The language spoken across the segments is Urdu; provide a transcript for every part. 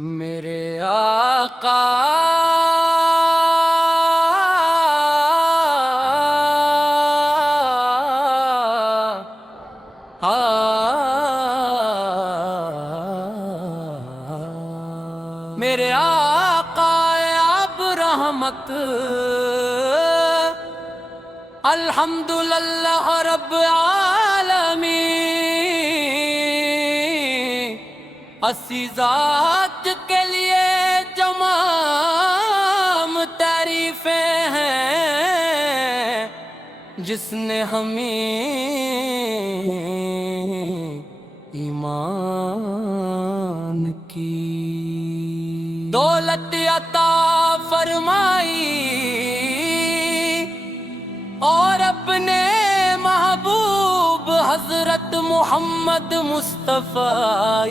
میرے آقا میرے آقا اب رحمت الحمدللہ رب العالمین اسی ذات کے لیے تمام تعریفیں ہیں جس نے ہمیں ایمان کی دولت عطا فرمائی اور اپنے محبوب حضرت محمد مصطفیٰ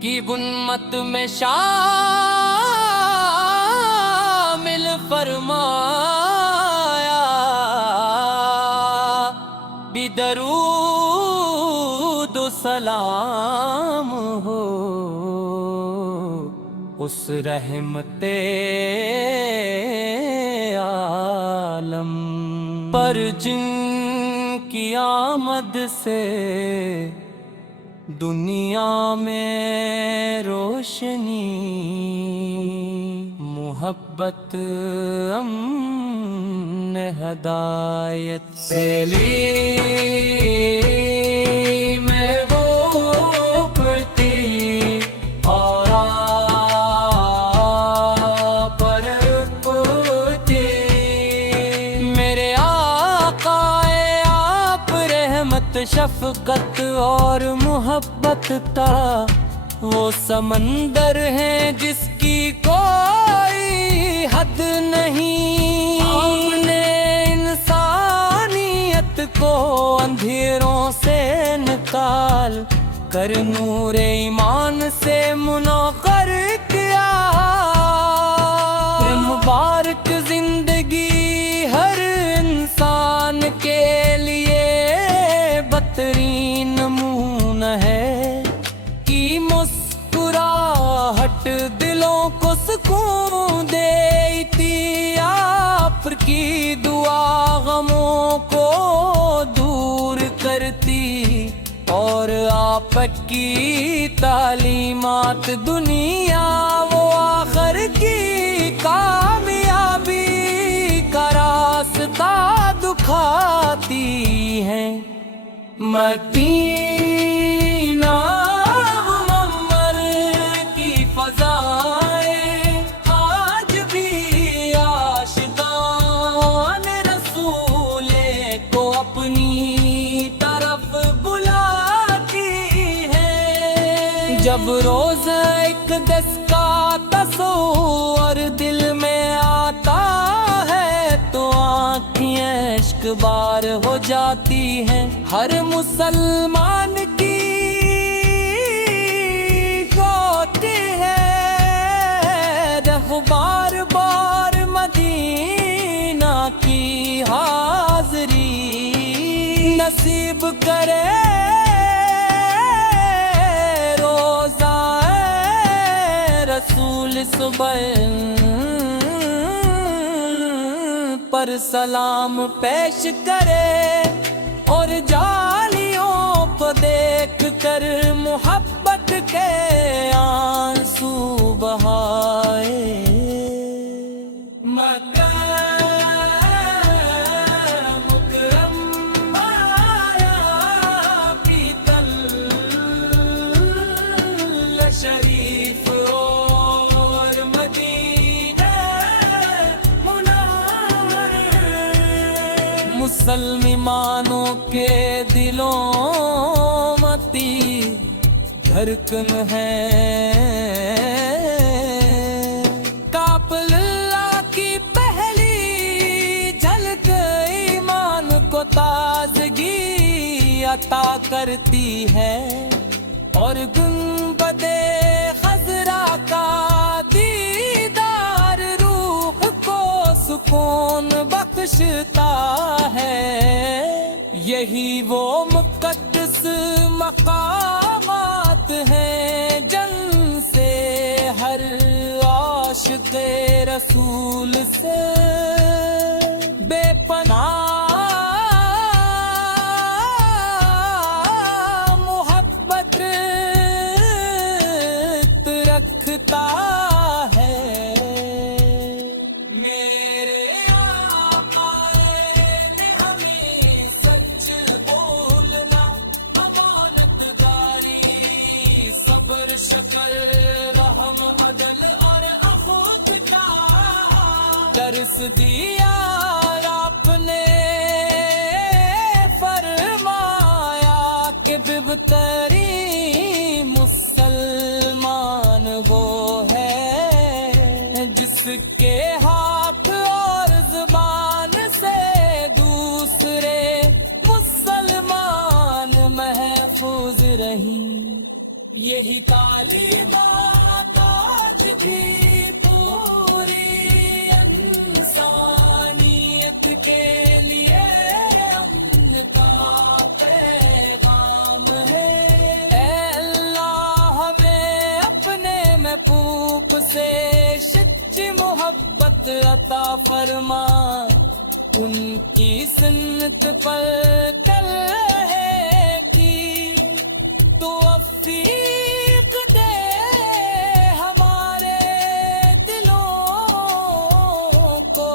کی امت میں شامل فرمایا بدرود و سلام ہو اس رحمت عالم پر جن کی آمد سے دنیا میں روشنی محبت امن ہدایت سے لی شفقت اور محبت تھا وہ سمندر ہے جس کی کوئی حد نہیں آپ نے انسانیت کو اندھیروں سے نکال کر نور ایمان سے منور کیا مبارک زندگی ہر انسان کے لیے بہترین نمونہ ہے کہ مسکراہٹ دلوں کو سکون دیتی آپ کی دعا غموں کو دور کرتی اور آپ کی تعلیمات دنیا و آخر کی کامیابی کا راستہ دکھاتی ہیں مدینہ منور کی فضائیں آج بھی عاشقان رسول کو اپنی طرف بلاتی ہیں جب روز اقدس کا تصور دل میں آتا ہے تو آنکھیں اشک بار ہو جاتی ہیں ہر مسلمان کی ہوتی ہے رخ بار بار مدینہ کی حاضری نصیب کرے روزہ رسول صبح پر سلام پیش کرے اور جالیوں کو دیکھ کر محبت کے آنسو بہائے مکہ مکرم آیا پیتل شریف اور مدینہ منور مسلمانوں کے دلوں متی دھڑکن ہے کعبۃ اللہ کی پہلی جھلک ایمان کو تازگی عطا کرتی ہے اور گنبد خضرا کا دیدار روح کو سکون بخشتا ہے یہی وہ مقدس مقامات ہیں جن سے رسول سے بے پناہ محبت رکھتا ہے۔ میرے آقا نے ہمیں سچ بولنا، امانت داری، صبر شکر، رحم عدل اور عفو کا درس دیا۔ اور آپ نے فرمایا کہ بہترین مسلمان وہ ہے جس کے ہاتھ اور زبان سے دوسرے مسلمان محفوظ رہیں۔ یہی تعلیمات آج بھی پوری انسانیت کے لیے امن کا پیغام ہے۔ اے اللہ ہمیں اپنے محبوب سے سچی محبت عطا فرما، ان کی سنت پر چلنے کی توفیق دے ہمارے دلوں کو،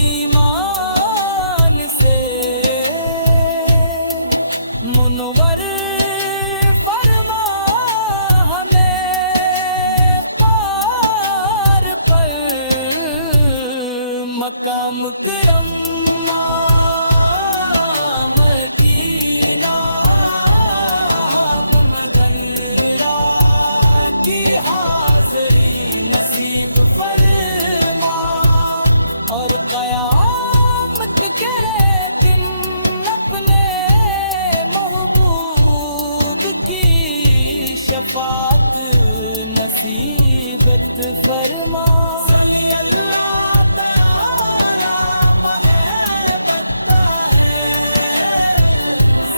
ایمان سے منور فرما ہمیں پار پر مقام کرم مدینہ مدنرا کی حاضری نصیب فرما، اور قیامت کے دن اپنے محبوب کی شفاعت نصیبت فرما۔ صلی اللہ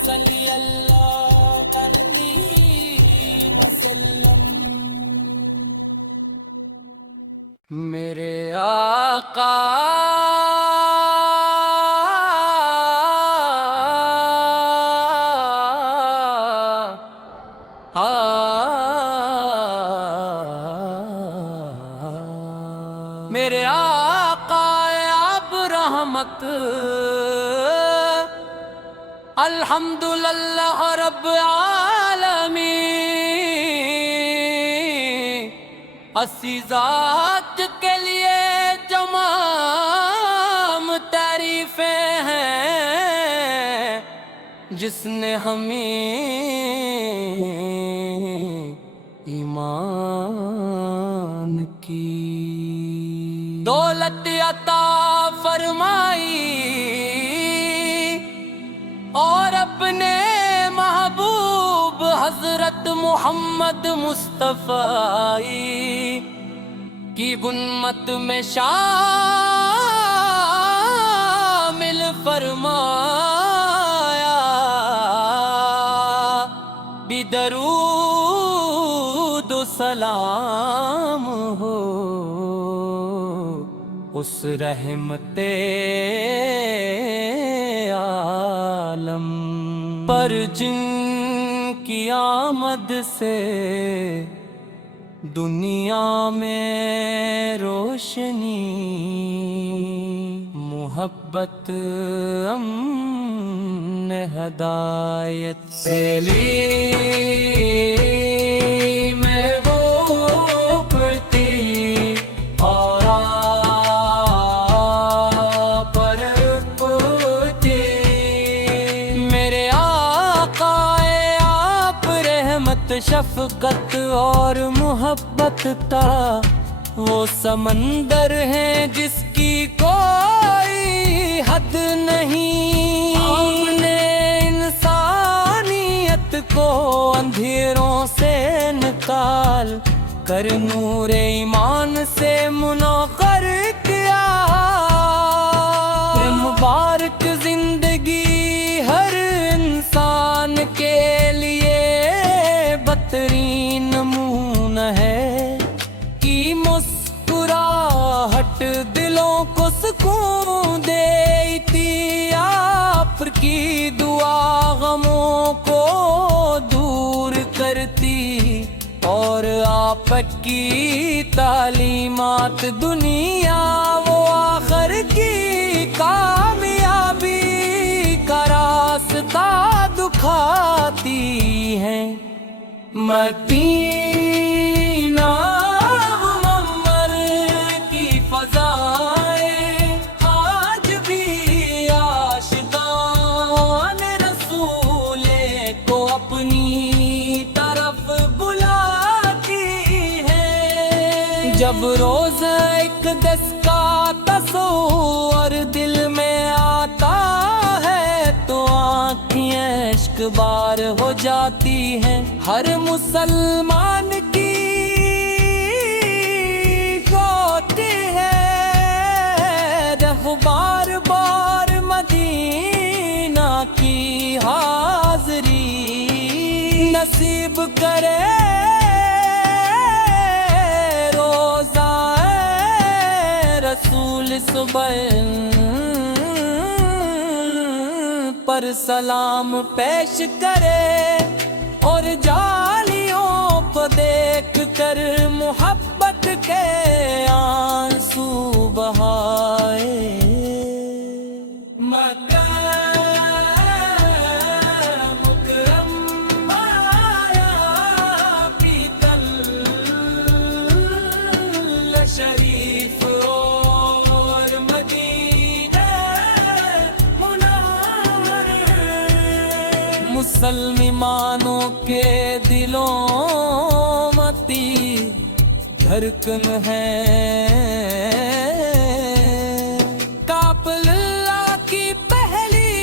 صلی اللہ علیہ وسلم۔ میرے آقا میرے آقا آپ رحمت الحمدللہ رب العالمین، اسی ذات کے لیے تمام تعریفیں ہیں جس نے ہمیں ایمان کی دولت عطا فرمائی، اور اپنے محبوب حضرت محمد مصطفیٰ کی بنمت میں شامل فرمایا۔ بھی درود و سلام ہو اس رحمت عالم پر جن کی آمد سے دنیا میں روشنی، محبت، امن، ہدایت پھیلی۔ محبوب تھی اور شفقت اور محبت تھا، وہ سمندر ہے جس کی کوئی حد نہیں۔ آپ نے انسانیت کو اندھیروں سے نکال کر نور ایمان سے منور کیا۔ مبارک زندگی ہر انسان کے لیے بہترین نمونہ ہے، کی مسکراہٹ اور آپ کی تعلیمات دنیا و آخر کی کامیابی کا راستہ دکھاتی ہیں۔ مدینہ منور کی فضائیں آج بھی عاشقان رسول کو اپنی طرف بلاتی ہیں۔ جب روز اقدس کا تصور دل میں آتا ہے تو آنکھیں اشک بار ہو جاتی ہیں۔ ہر مسلمان کی ہوتی ہے رہ بار بار مدینہ کی حاضری، نصیب کرے روزہ رسول صبح پر سلام پیش کرے اور جالیوں کو دیکھ کر محبت کے آنسو بہائے۔ مکہ مکرم آیا پیتل شریف اور مدینہ منور، مسلمانوں کے دلوں متی دھڑکن ہے۔ کعبۃ اللہ کی پہلی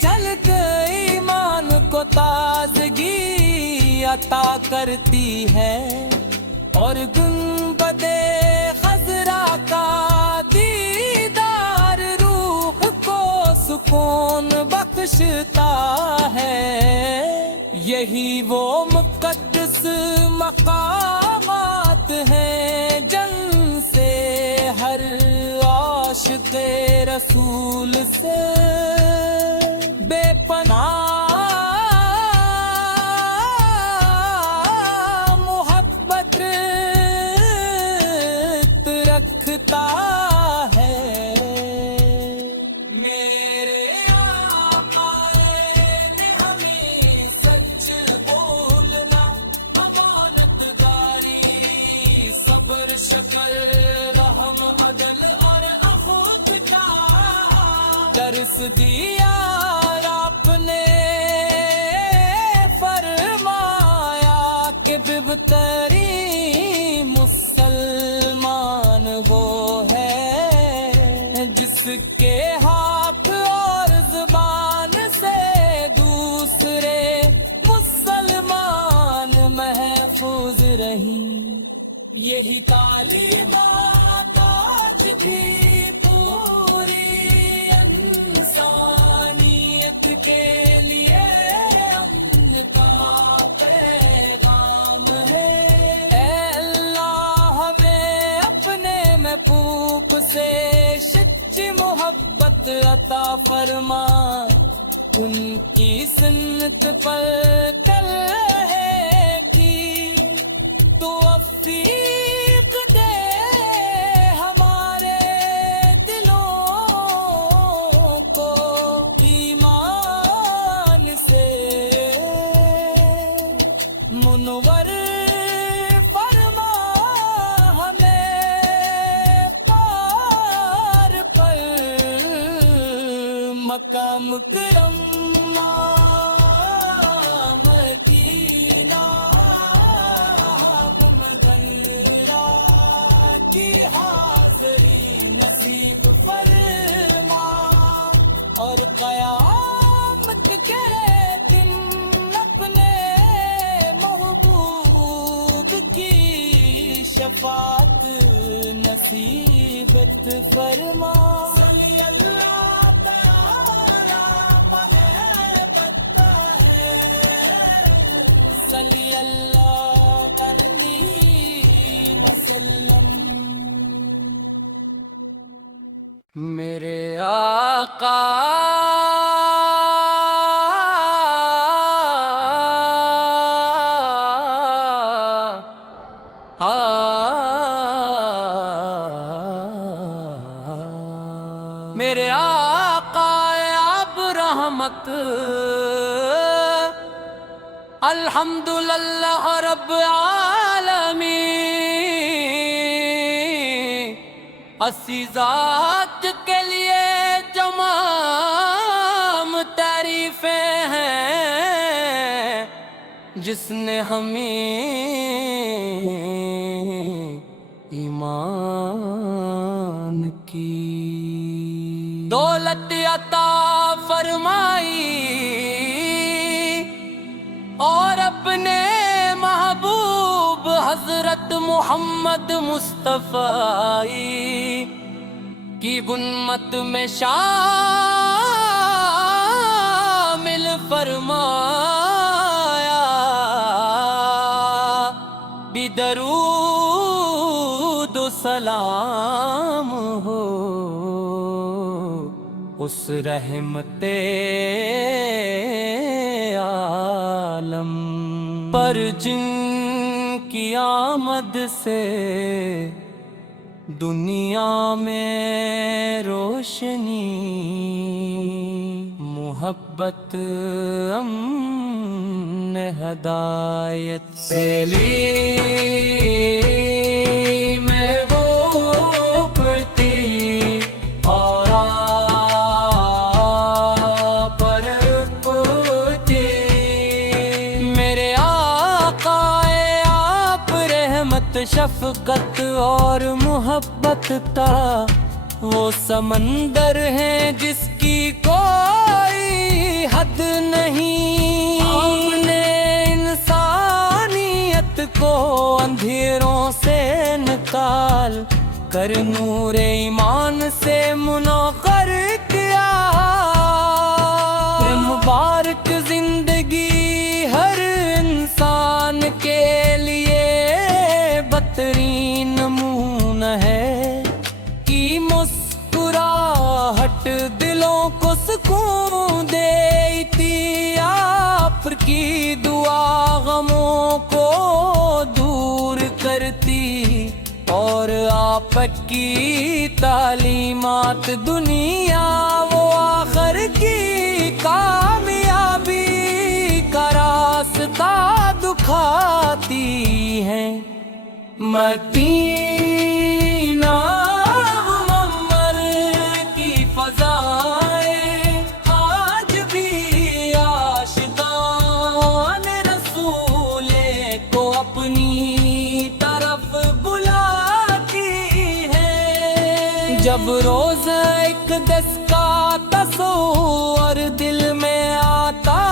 جھلک ایمان کو تازگی عطا کرتی ہے اور گنبد خضرا کا دیدار روح کو سکون بخشتا ہے۔ یہی وہ مقدس مقامات ہیں جن سے ہر عاشق رسول سے بے پناہ محبت رکھتا ہے۔ میرے آقا نے ہمیں سچ بولنا، امانت داری، صبر شکر، رحم عدل اور عفو کا درس دیا۔ آپ نے فرمایا کہ بہترین مسلمان وہ ہے جس کے ہاتھ اور زبان سے دوسرے مسلمان محفوظ رہیں۔ یہی تعلیمات آج بھی پوری انسانیت کے لیے امن کا پیغام ہے۔ اے اللہ ہمیں اپنے محبوب سے سچی محبت عطا فرما، ان کی سنت پر چلنے کی توفیق دے، ہمارے دلوں کو ایمان سے منور فرما، ہمیں پار پر مکہ مکرم مدینہ مدینہ کی حاضری نصیب فرما، اور قیامت کے دن اپنے محبوب کی شفاعت نصیبت فرما۔ صلی اللہ تعالی بہبت ہے، صلی اللہ علیہ وسلم۔ میرے آقا میرے آقا آپ رحمت الحمدللہ رب العالمین، اسی ذات کے لیے تمام تعریفیں ہیں، جس نے ہمیں ایمان کی دولت عطا فرمائی اور اپنے محبوب حضرت محمد مصطفیٰ کی امت میں شامل فرمایا، بدرود و سلام ہو اس رحمت عالم پر جن کی آمد سے دنیا میں روشنی، محبت، امن، ہدایت پھیلی محبوب تھی اور شفقت اور محبت تھا، وہ سمندر ہے جس کی کوئی حد نہیں، آپ نے انسانیت کو اندھیروں سے نکال کر نور ایمان سے منور کیا، مبارک زندگی ہر انسان کے لیے بہترین نمونہ ہے، کی مسکراہٹ دلوں کو سکون دیتی، آپ کی دعا غموں کو دور کرتی، اور آپ کی تعلیمات دنیا و آخر کی کامیابی کا راستہ دکھاتی ہیں۔ مدینہ منور کی فضائیں آج بھی عاشقان رسول کو اپنی طرف بلاتی ہیں، جب روز اقدس کا تصور دل میں آتا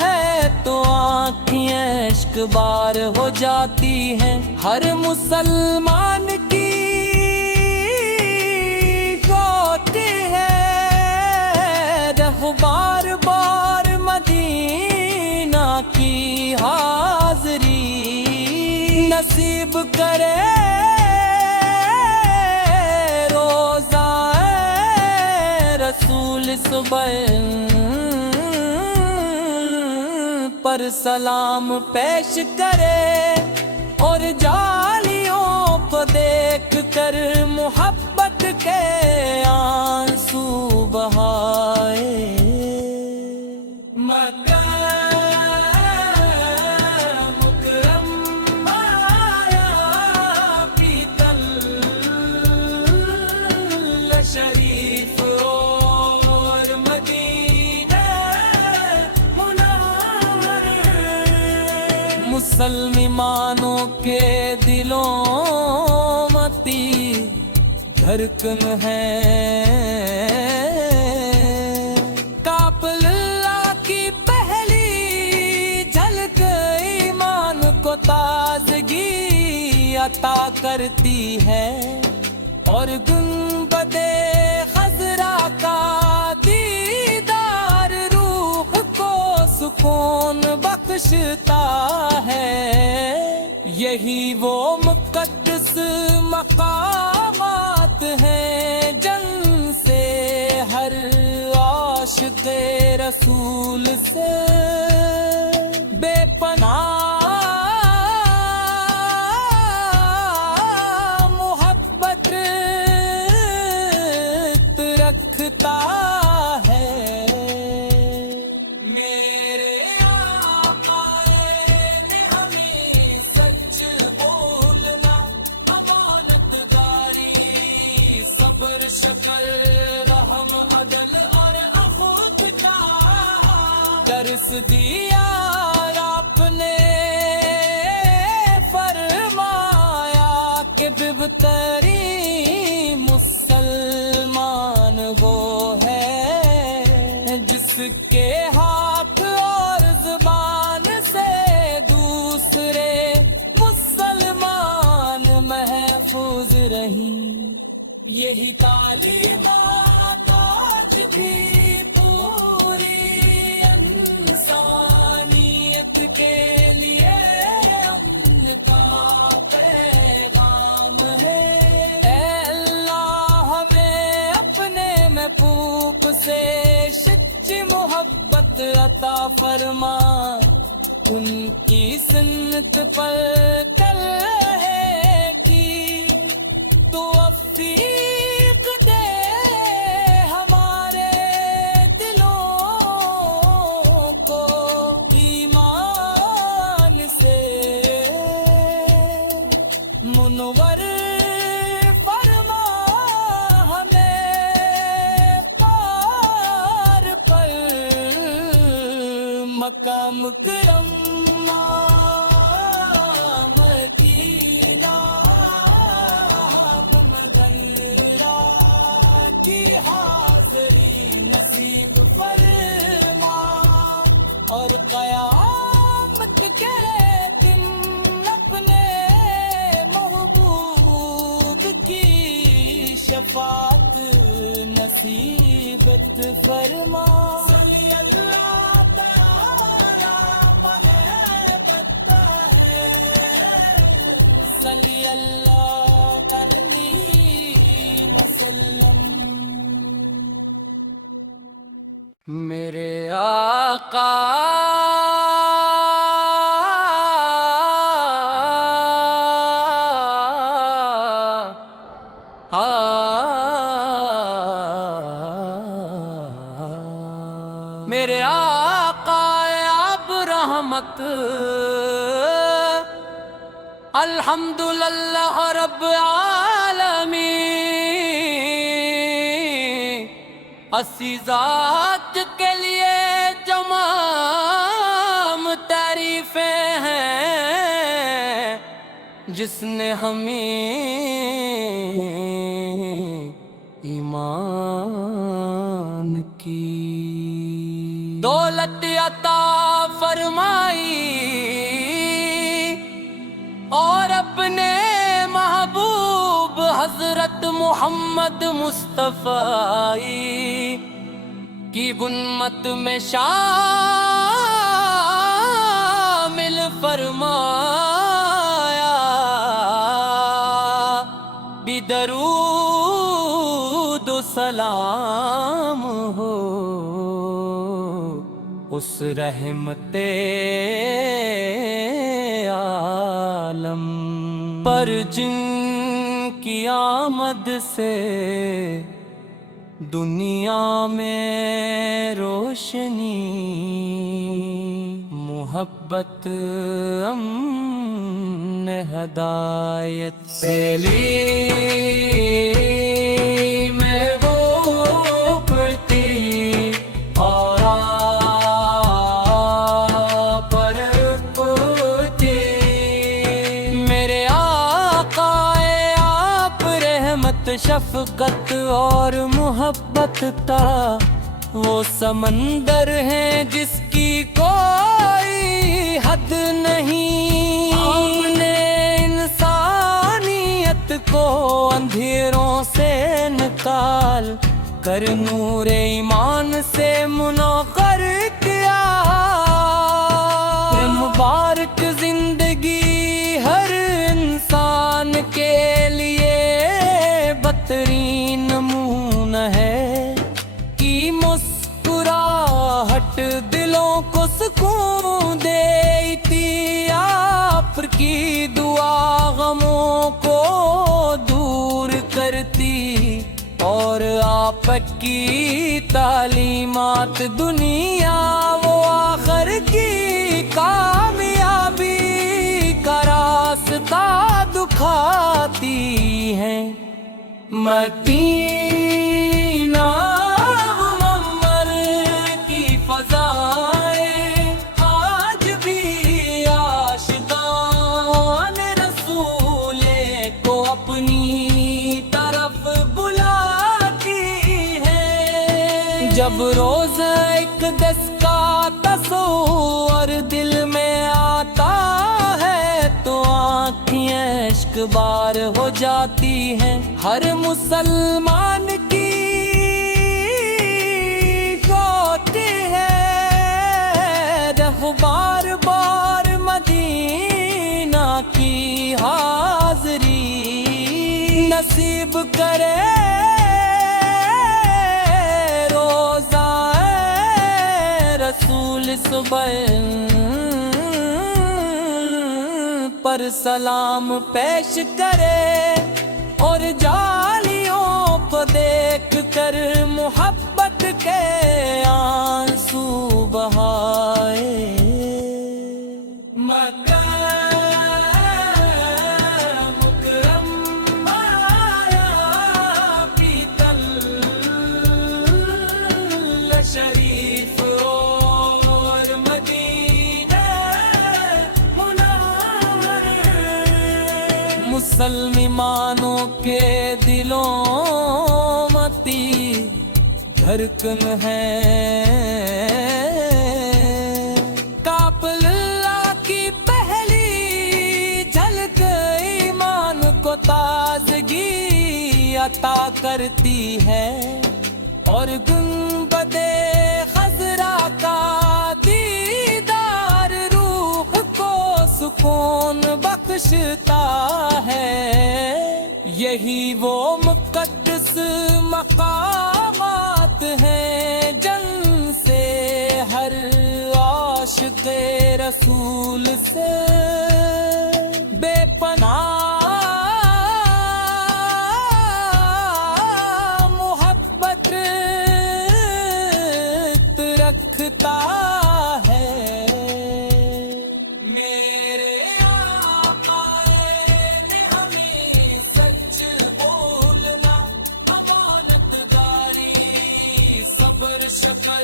ہے تو آنکھیں اشک بار ہو جاتی ہیں، ہر مسلمان کی ہوتی ہے رہ بار بار مدینہ کی حاضری، نصیب کرے روزہ رسول صبح پر سلام پیش کرے، اور جالیوں کو دیکھ کر محبت کے آنسو بہائے، مکہ مکرم آیا پیتل شریف اور مدینہ منور، مسلمانوں کے دلوں متی دھڑکن ہے، کعبۃ اللہ کی پہلی جھلک ایمان کو تازگی عطا کرتی ہے، اور گنبد خضرا کا دیدار روح کو سکون بخشتا ہے، یہی وہ مقدس مقامات ہیں جن سے ہر عاشق رسول سے بے پناہ درس دیا آپ نے، فرمایا کہ بہتری مسلمان وہ ہے جس کے ہاتھ اور زبان سے دوسرے مسلمان محفوظ رہیں۔ یہی تعلیمات آج بھی پوری انسانیت کے لیے امن کا پیغام ہے۔ اے اللہ ہمیں اپنے محبوب سے سچی محبت عطا فرما، ان کی سنت پر چلنے کی توفیق دے ہمارے دلوں کو، ایمان سے منور فرما ہمیں پار پر مقام کرم مدینہ مدنہ کی حاضری نصیب فرما، اور قیامت کے دن اپنے محبوب کی شفاعت نصیبت فرما۔ صلی اللہ صلی اللہ علیہ وسلم۔ میرے آقا میرے آقا آپ رحمت، الحمدللہ رب العالمین، اسی ذات کے لیے تمام تعریفیں ہیں جس نے ہمیں ایمان کی دولت عطا فرمائی، اور اپنے محبوب حضرت محمد مصطفیٰ کی امت میں شامل فرمایا، بھی درود و سلام ہو اس رحمت عالم پر جن کی آمد سے دنیا میں روشنی، محبت، امن، ہدایت پھیلی محبوب تھی، اور شفقت اور محبت تھا، وہ سمندر ہے جس کی کوئی حد نہیں، آپ نے انسانیت کو اندھیروں سے نکال کر نور ایمان سے منور کیا۔ مبارک زندگی ہر انسان کے لیے بہترین نمونہ ہے، کی مسکراہٹ دلوں کو سکون دیتی، آپ کی دعا غموں کو دور کرتی، اور آپ کی تعلیمات دنیا و آخر کی کامیابی کا راستہ دکھاتی ہیں۔ مدینہ منور کی فضائیں جب روز ایک دس کا تصور دل میں آتا ہے تو آنکھیں اشک بار ہو جاتی ہیں. ہر مسلمان کی ہوتی ہے رہ بار بار مدینہ کی حاضری. نصیب کرے روزہ رسول صبح پر سلام پیش کرے اور جالیوں کو دیکھ کر محبت کے آنسو بہائے. مکہ مکرم آیا پیتل شریف اور مدینہ منور. مسلمانوں کے دلوں متی دھڑکن ہے. کعبۃ اللہ کی پہلی جھلک ایمان کو تازگی عطا کرتی ہے اور گنبد خضرا کا دیدار روح کو سکون بخشتا ہے. یہی وہ مقدس مقامات ہیں جن سے ہر عاشق رسول سے بے پناہ محبت رکھتا ہے. میرے آقا نے ہمیں سچ بولنا امانت داری صبر شکر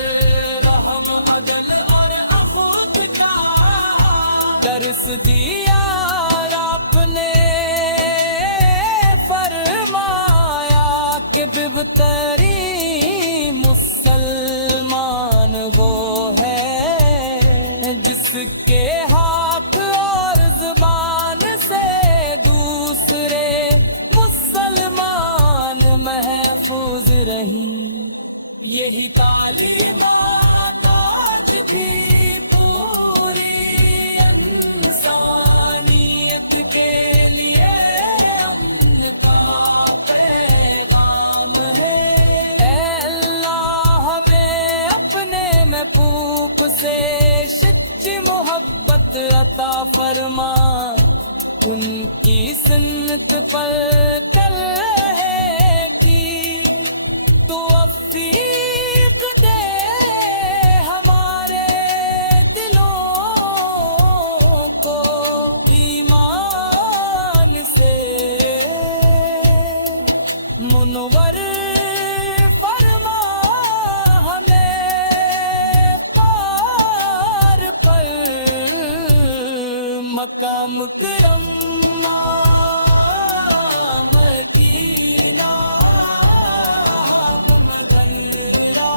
رحم عدل اور عفو کا درس دیا. آپ نے فرمایا کہ بہترین مسلمان وہ ہے جس کے ہاتھ اور زبان سے دوسرے مسلمان محفوظ رہیں. یہی تعلیمات آج بھی پوری انسانیت کے لیے امن کا پیغام ہے. اے اللہ ہمیں اپنے محبوب سے سچی محبت عطا فرما. ان کی سنت پر کل ہے کی توفیق دے ہمارے دلوں کو ایمان سے منور فرما. ہمیں پار پر مکہ مکرم مدینہ مغنرہ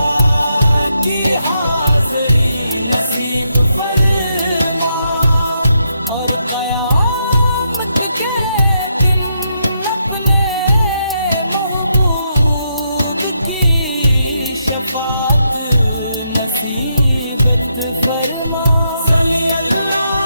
کی حاضری نصیب فرما. اور قیامت کے دن اپنے محبوب کی شفاعت نصیبت فرما. صلی اللہ